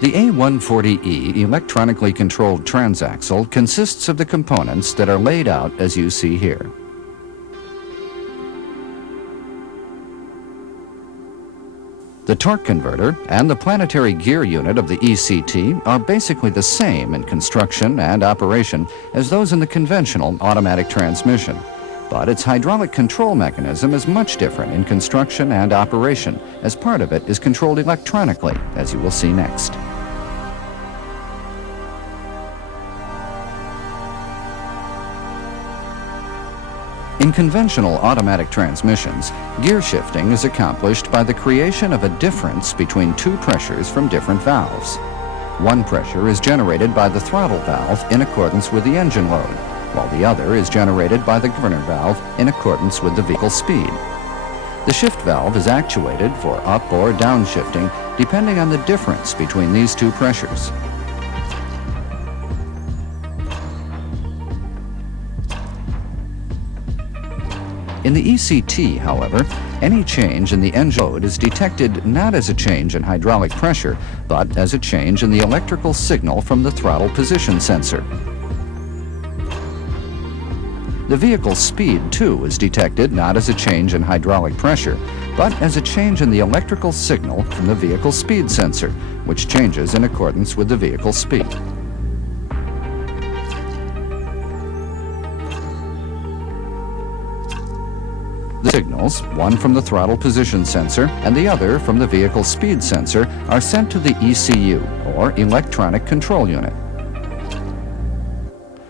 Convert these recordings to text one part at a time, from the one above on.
The A140E electronically controlled transaxle consists of the components that are laid out as you see here. The torque converter and the planetary gear unit of the ECT are basically the same in construction and operation as those in the conventional automatic transmission. But its hydraulic control mechanism is much different in construction and operation, as part of it is controlled electronically, as you will see next. In conventional automatic transmissions, gear shifting is accomplished by the creation of a difference between two pressures from different valves. One pressure is generated by the throttle valve in accordance with the engine load, while the other is generated by the governor valve in accordance with the vehicle speed. The shift valve is actuated for up or down shifting depending on the difference between these two pressures. In the ECT, however, any change in the engine load is detected not as a change in hydraulic pressure, but as a change in the electrical signal from the throttle position sensor. The vehicle speed, too, is detected not as a change in hydraulic pressure, but as a change in the electrical signal from the vehicle speed sensor, which changes in accordance with the vehicle speed. The signals, one from the throttle position sensor and the other from the vehicle speed sensor, are sent to the ECU, or Electronic Control Unit.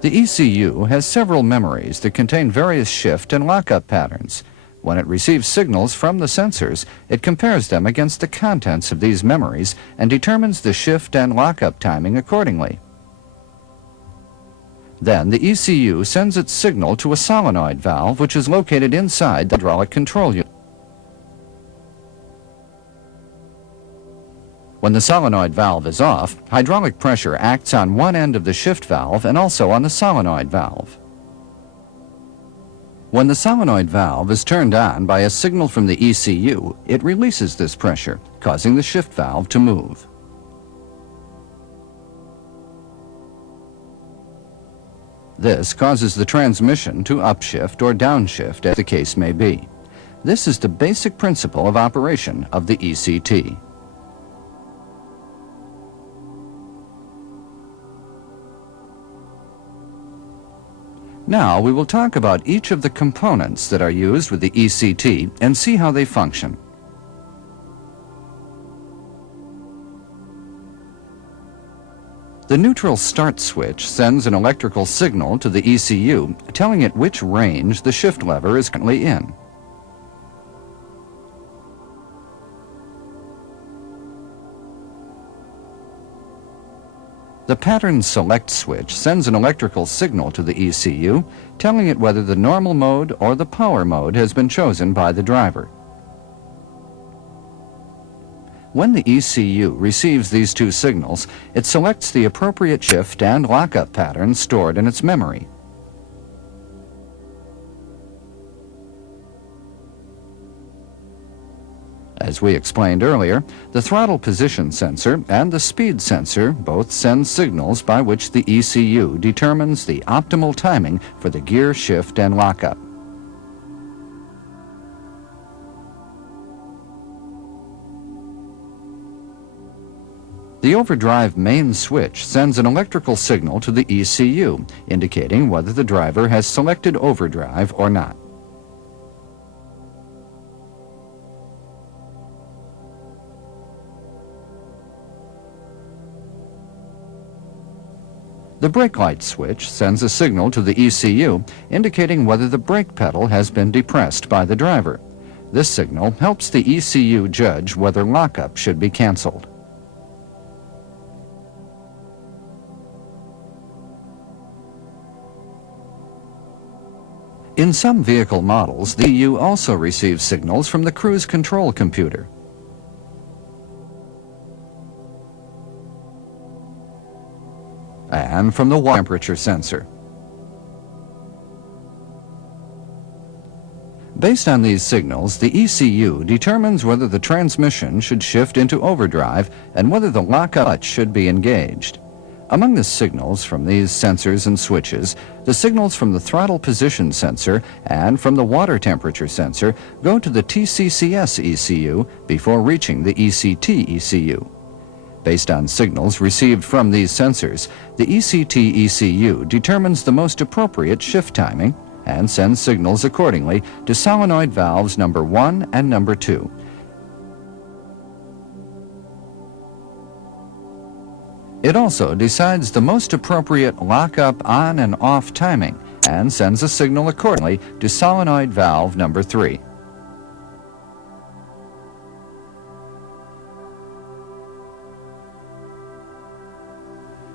The ECU has several memories that contain various shift and lockup patterns. When it receives signals from the sensors, it compares them against the contents of these memories and determines the shift and lockup timing accordingly. Then the ECU sends its signal to a solenoid valve which is located inside the hydraulic control unit. When the solenoid valve is off, hydraulic pressure acts on one end of the shift valve and also on the solenoid valve. When the solenoid valve is turned on by a signal from the ECU, it releases this pressure, causing the shift valve to move. This causes the transmission to upshift or downshift, as the case may be. This is the basic principle of operation of the ECT. Now we will talk about each of the components that are used with the ECT and see how they function. The neutral start switch sends an electrical signal to the ECU telling it which range the shift lever is currently in. The pattern select switch sends an electrical signal to the ECU telling it whether the normal mode or the power mode has been chosen by the driver. When the ECU receives these two signals, it selects the appropriate shift and lockup pattern stored in its memory. As we explained earlier, the throttle position sensor and the speed sensor both send signals by which the ECU determines the optimal timing for the gear shift and lockup. The overdrive main switch sends an electrical signal to the ECU, indicating whether the driver has selected overdrive or not. The brake light switch sends a signal to the ECU, indicating whether the brake pedal has been depressed by the driver. This signal helps the ECU judge whether lockup should be canceled. In some vehicle models, the ECU also receives signals from the cruise control computer. And from the water temperature sensor. Based on these signals, the ECU determines whether the transmission should shift into overdrive and whether the lock-up clutch should be engaged. Among the signals from these sensors and switches, the signals from the throttle position sensor and from the water temperature sensor go to the TCCS ECU before reaching the ECT ECU. Based on signals received from these sensors, the ECT ECU determines the most appropriate shift timing and sends signals accordingly to solenoid valves number 1 and number 2. It also decides the most appropriate lock-up on and off timing and sends a signal accordingly to solenoid valve number 3.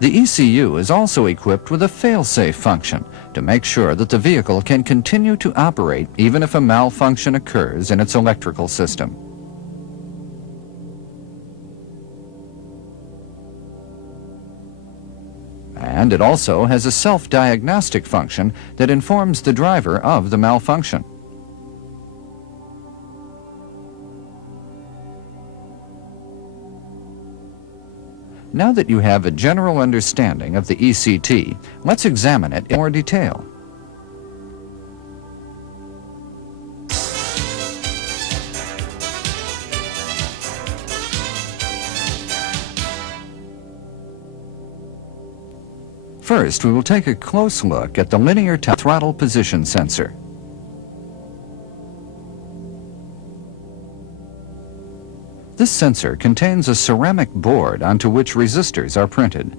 The ECU is also equipped with a fail-safe function to make sure that the vehicle can continue to operate even if a malfunction occurs in its electrical system. And it also has a self-diagnostic function that informs the driver of the malfunction. Now that you have a general understanding of the ECT, let's examine it in more detail. First, we will take a close look at the linear throttle position sensor. This sensor contains a ceramic board onto which resistors are printed.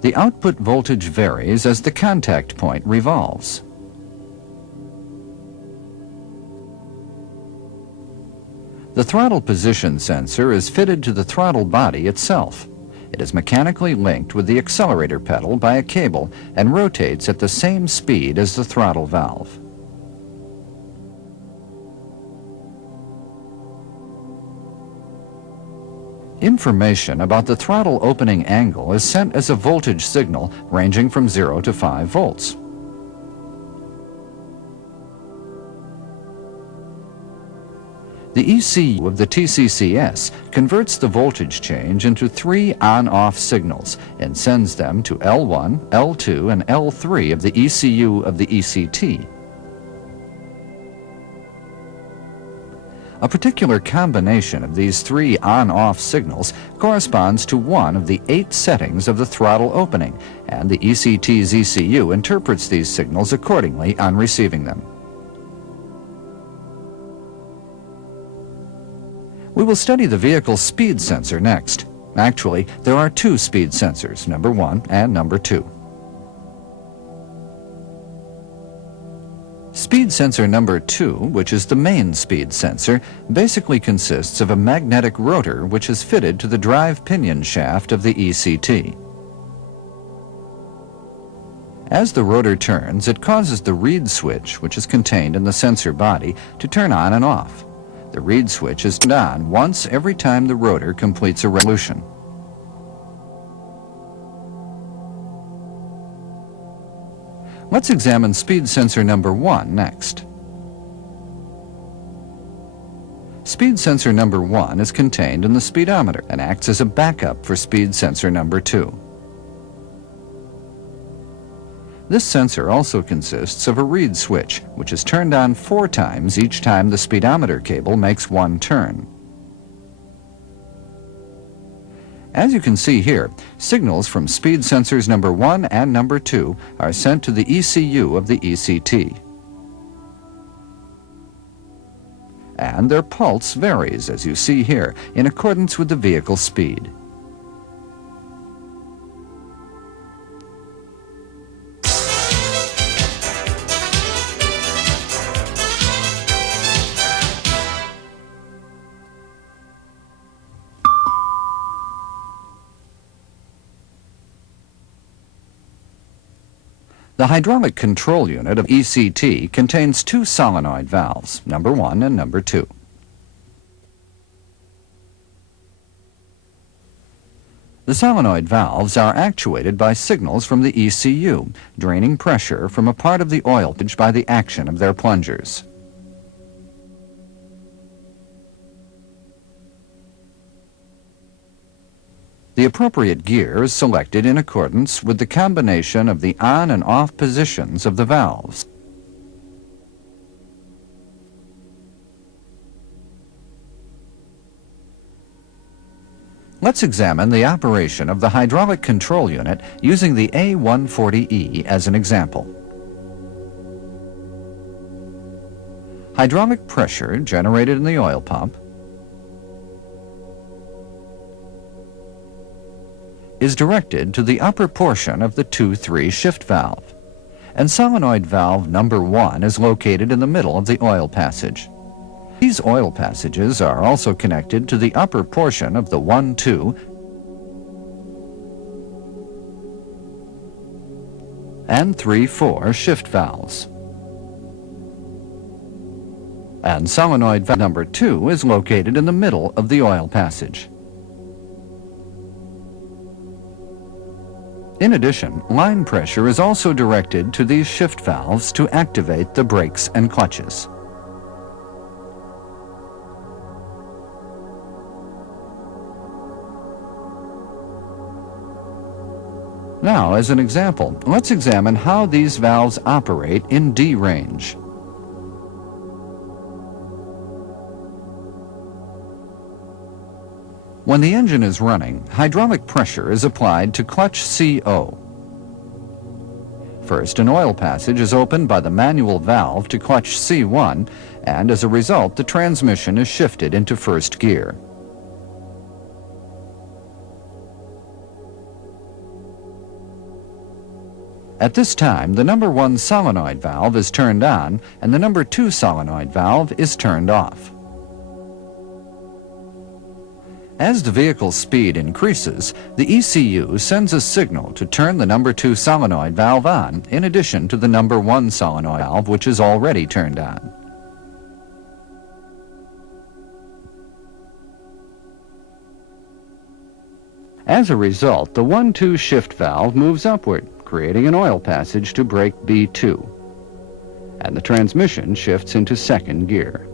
The output voltage varies as the contact point revolves. The throttle position sensor is fitted to the throttle body itself. It is mechanically linked with the accelerator pedal by a cable and rotates at the same speed as the throttle valve. Information about the throttle opening angle is sent as a voltage signal ranging from 0 to 5 volts. The ECU of the TCCS converts the voltage change into 3 on-off signals and sends them to L1, L2, and L3 of the ECU of the ECT. A particular combination of these 3 on-off signals corresponds to one of the 8 settings of the throttle opening, and the ECT's ECU interprets these signals accordingly on receiving them. We will study the vehicle's speed sensor next. Actually, there are 2 speed sensors, number 1 and number 2. Speed sensor number 2, which is the main speed sensor, basically consists of a magnetic rotor which is fitted to the drive pinion shaft of the ECT. As the rotor turns, it causes the reed switch, which is contained in the sensor body, to turn on and off. The reed switch is turned on once every time the rotor completes a revolution. Let's examine speed sensor number 1 next. Speed sensor number 1 is contained in the speedometer and acts as a backup for speed sensor number 2. This sensor also consists of a reed switch, which is turned on 4 times each time the speedometer cable makes one turn. As you can see here, signals from speed sensors number 1 and number 2 are sent to the ECU of the ECT. And their pulse varies, as you see here, in accordance with the vehicle speed. The hydraulic control unit of ECT contains 2 solenoid valves, number 1 and number 2. The solenoid valves are actuated by signals from the ECU, draining pressure from a part of the oil page by the action of their plungers. The appropriate gear is selected in accordance with the combination of the on and off positions of the valves. Let's examine the operation of the hydraulic control unit using the A140E as an example. Hydraulic pressure generated in the oil pump is directed to the upper portion of the 2-3 shift valve, and solenoid valve number 1 is located in the middle of the oil passage. These oil passages are also connected to the upper portion of the 1-2 and 3-4 shift valves. And solenoid valve number 2 is located in the middle of the oil passage. In addition, line pressure is also directed to these shift valves to activate the brakes and clutches. Now, as an example, let's examine how these valves operate in D range. When the engine is running, hydraulic pressure is applied to clutch CO. First, an oil passage is opened by the manual valve to clutch C1, and as a result, the transmission is shifted into first gear. At this time, the number 1 solenoid valve is turned on, and the number 2 solenoid valve is turned off. As the vehicle's speed increases, the ECU sends a signal to turn the number 2 solenoid valve on, in addition to the number 1 solenoid valve, which is already turned on. As a result, the 1-2 shift valve moves upward, creating an oil passage to brake B2, and the transmission shifts into second gear.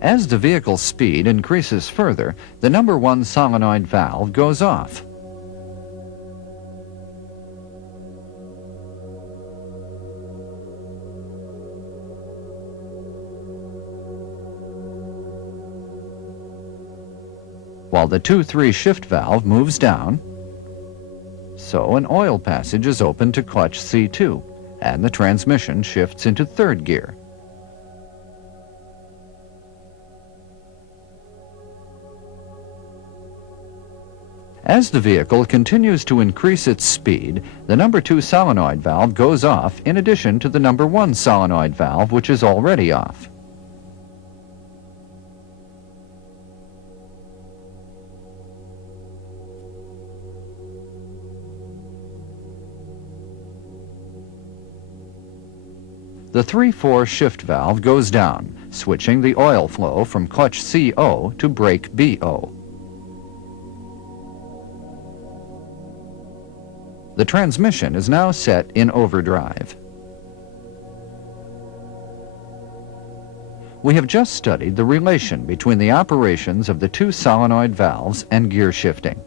As the vehicle's speed increases further, the number 1 solenoid valve goes off. While the 2-3 shift valve moves down, so an oil passage is open to clutch C2, and the transmission shifts into third gear. As the vehicle continues to increase its speed, the number 2 solenoid valve goes off in addition to the number 1 solenoid valve, which is already off. The 3-4 shift valve goes down, switching the oil flow from clutch CO to brake BO. The transmission is now set in overdrive. We have just studied the relation between the operations of the 2 solenoid valves and gear shifting.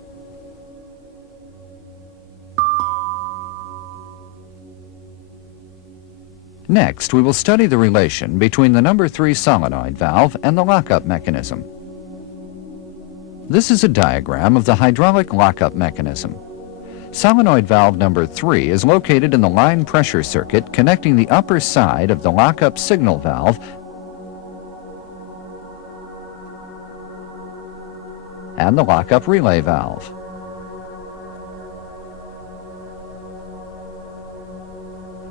Next, we will study the relation between the number 3 solenoid valve and the lockup mechanism. This is a diagram of the hydraulic lockup mechanism. Solenoid valve number 3 is located in the line pressure circuit connecting the upper side of the lockup signal valve and the lockup relay valve.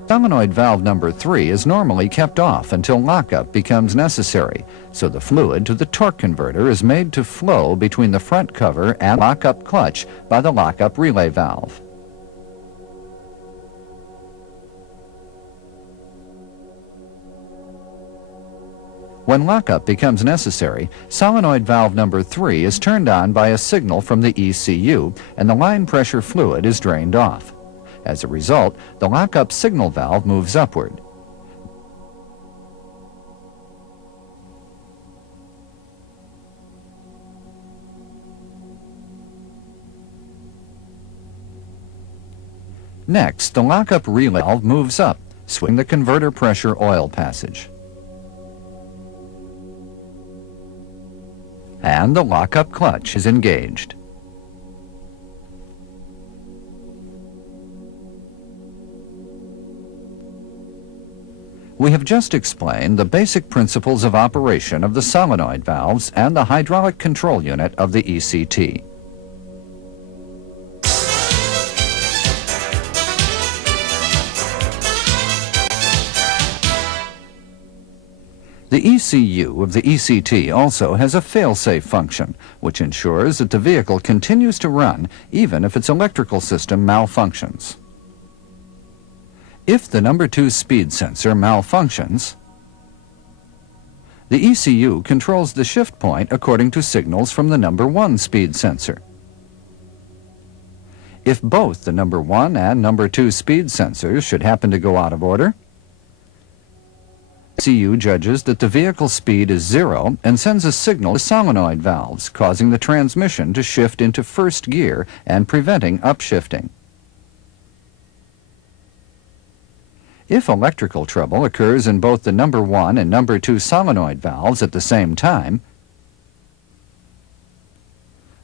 Solenoid valve number 3 is normally kept off until lockup becomes necessary, so the fluid to the torque converter is made to flow between the front cover and lockup clutch by the lockup relay valve. When lockup becomes necessary, solenoid valve number 3 is turned on by a signal from the ECU, and the line pressure fluid is drained off. As a result, the lockup signal valve moves upward. Next, the lockup relay valve moves up, swinging the converter pressure oil passage. And the lockup clutch is engaged. We have just explained the basic principles of operation of the solenoid valves and the hydraulic control unit of the ECT. The ECU of the ECT also has a fail-safe function, which ensures that the vehicle continues to run even if its electrical system malfunctions. If the number 2 speed sensor malfunctions, the ECU controls the shift point according to signals from the number 1 speed sensor. If both the number 1 and number 2 speed sensors should happen to go out of order, the ECU judges that the vehicle speed is 0 and sends a signal to solenoid valves, causing the transmission to shift into first gear and preventing upshifting. If electrical trouble occurs in both the number 1 and number 2 solenoid valves at the same time,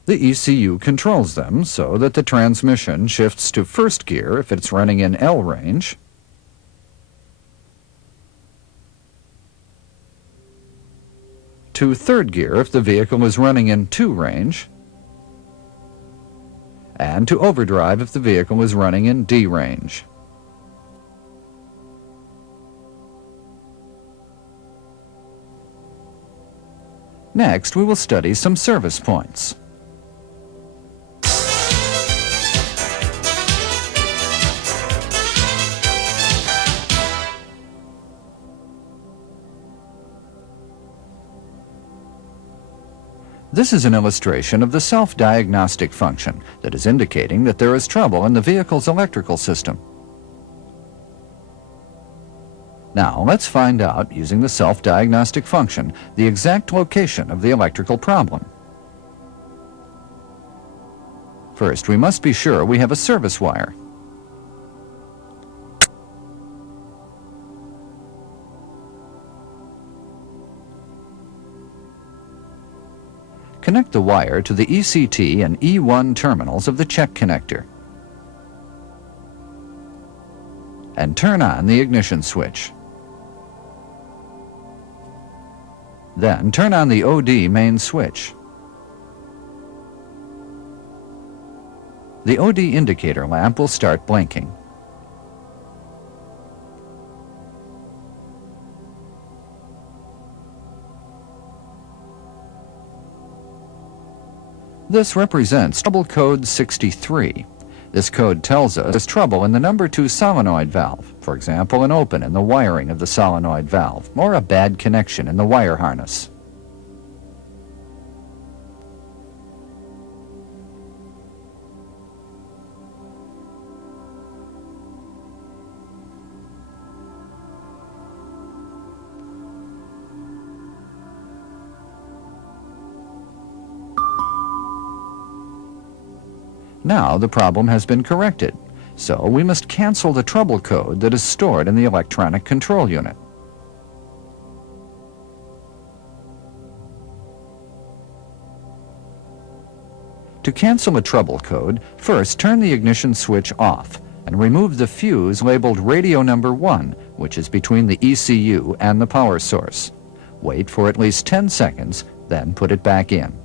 the ECU controls them so that the transmission shifts to first gear if it's running in L range, to third gear if the vehicle is running in 2 range, and to overdrive if the vehicle is running in D range. Next, we will study some service points. This is an illustration of the self-diagnostic function that is indicating that there is trouble in the vehicle's electrical system. Now, let's find out, using the self-diagnostic function, the exact location of the electrical problem. First, we must be sure we have a service wire. Connect the wire to the ECT and E1 terminals of the check connector, and turn on the ignition switch. Then turn on the OD main switch. The OD indicator lamp will start blinking. This represents trouble code 63. This code tells us there's trouble in the number 2 solenoid valve, for example, an open in the wiring of the solenoid valve, or a bad connection in the wire harness. Now the problem has been corrected, so we must cancel the trouble code that is stored in the electronic control unit. To cancel a trouble code, first turn the ignition switch off and remove the fuse labeled radio number 1, which is between the ECU and the power source. Wait for at least 10 seconds, then put it back in.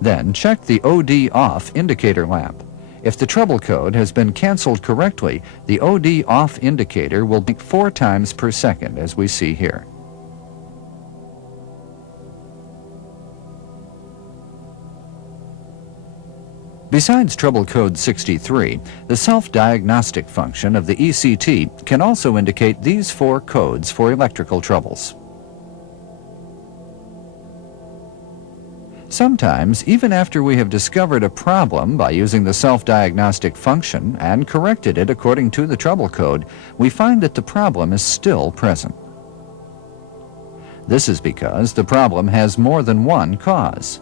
Then check the OD off indicator lamp. If the trouble code has been canceled correctly, the OD off indicator will blink 4 times per second, as we see here. Besides trouble code 63, the self-diagnostic function of the ECT can also indicate these 4 codes for electrical troubles. Sometimes, even after we have discovered a problem by using the self-diagnostic function and corrected it according to the trouble code, we find that the problem is still present. This is because the problem has more than one cause.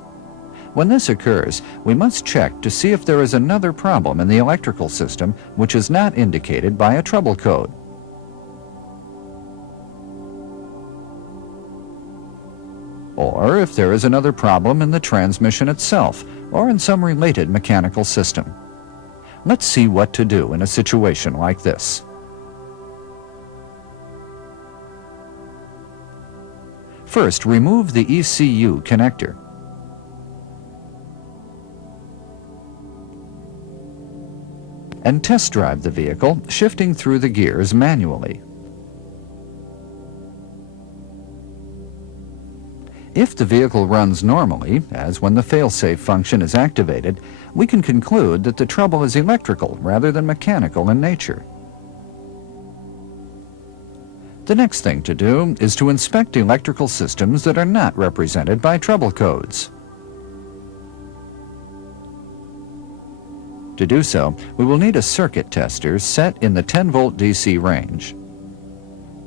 When this occurs, we must check to see if there is another problem in the electrical system which is not indicated by a trouble code. Or if there is another problem in the transmission itself, or in some related mechanical system. Let's see what to do in a situation like this. First, remove the ECU connector. And test drive the vehicle, shifting through the gears manually. If the vehicle runs normally, as when the fail-safe function is activated, we can conclude that the trouble is electrical rather than mechanical in nature. The next thing to do is to inspect electrical systems that are not represented by trouble codes. To do so, we will need a circuit tester set in the 10-volt DC range.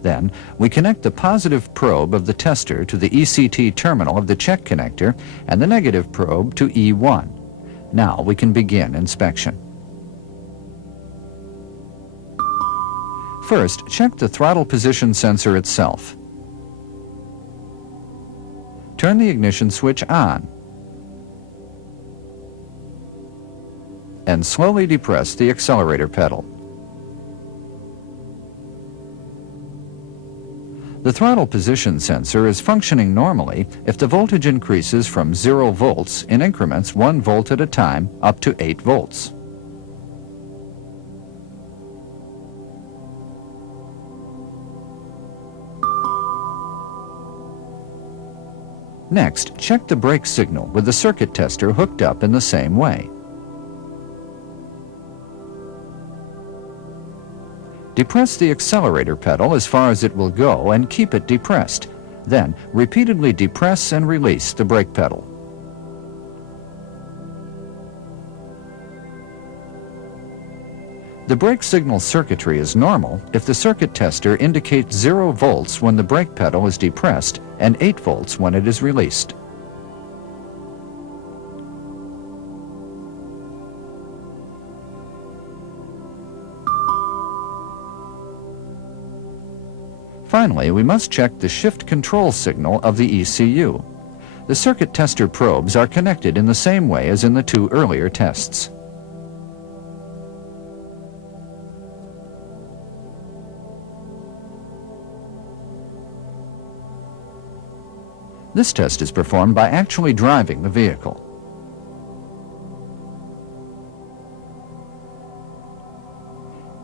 Then, we connect the positive probe of the tester to the ECT terminal of the check connector and the negative probe to E1. Now we can begin inspection. First, check the throttle position sensor itself. Turn the ignition switch on and slowly depress the accelerator pedal. The throttle position sensor is functioning normally if the voltage increases from 0 volts in increments 1 volt at a time up to 8 volts. Next, check the brake signal with the circuit tester hooked up in the same way. Depress the accelerator pedal as far as it will go and keep it depressed. Then, repeatedly depress and release the brake pedal. The brake signal circuitry is normal if the circuit tester indicates 0 volts when the brake pedal is depressed and 8 volts when it is released. Finally, we must check the shift control signal of the ECU. The circuit tester probes are connected in the same way as in the 2 earlier tests. This test is performed by actually driving the vehicle.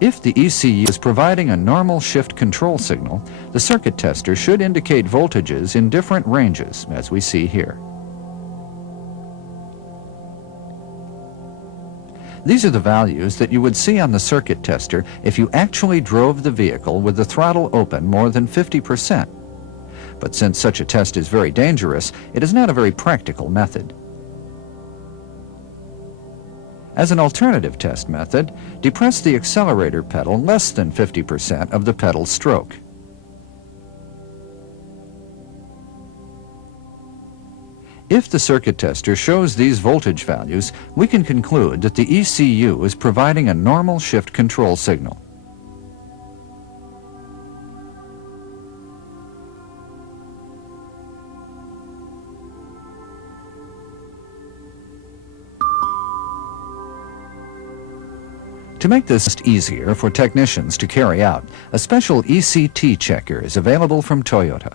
If the ECU is providing a normal shift control signal, the circuit tester should indicate voltages in different ranges, as we see here. These are the values that you would see on the circuit tester if you actually drove the vehicle with the throttle open more than 50%. But since such a test is very dangerous, it is not a very practical method. As an alternative test method, depress the accelerator pedal less than 50% of the pedal stroke. If the circuit tester shows these voltage values, we can conclude that the ECU is providing a normal shift control signal. To make this easier for technicians to carry out, a special ECT checker is available from Toyota.